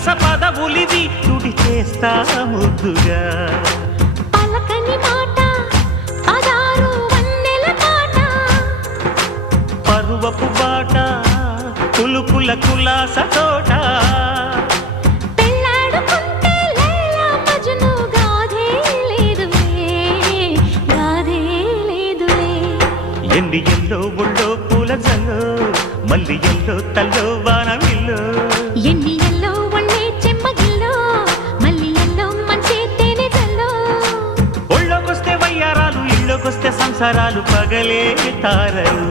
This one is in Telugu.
విలాస పదవులివి తుడి చేస్తా ముద్దుగా పలకని మాట పదారు వన్నెల పాట పరువపు బాట కులుకుల కులాస తోట పెళ్ళాడుకుంటే లైలా మజ్ను గాథే లేదులే ఎండి ఎల్లో ఒళ్ళో పూల జల్లో మల్లి ఎల్లో తల్లో వానవిల్లో ఎన్ని ఎల్లో ఒళ్ళే చెమ్మగిల్లో మల్లి ఎల్లో మంచి తేనె జల్లో ఒళ్ళోకొస్తే వయ్యారాలు ఇళ్ళోకొస్తే సంసారాలు పగలే తారలు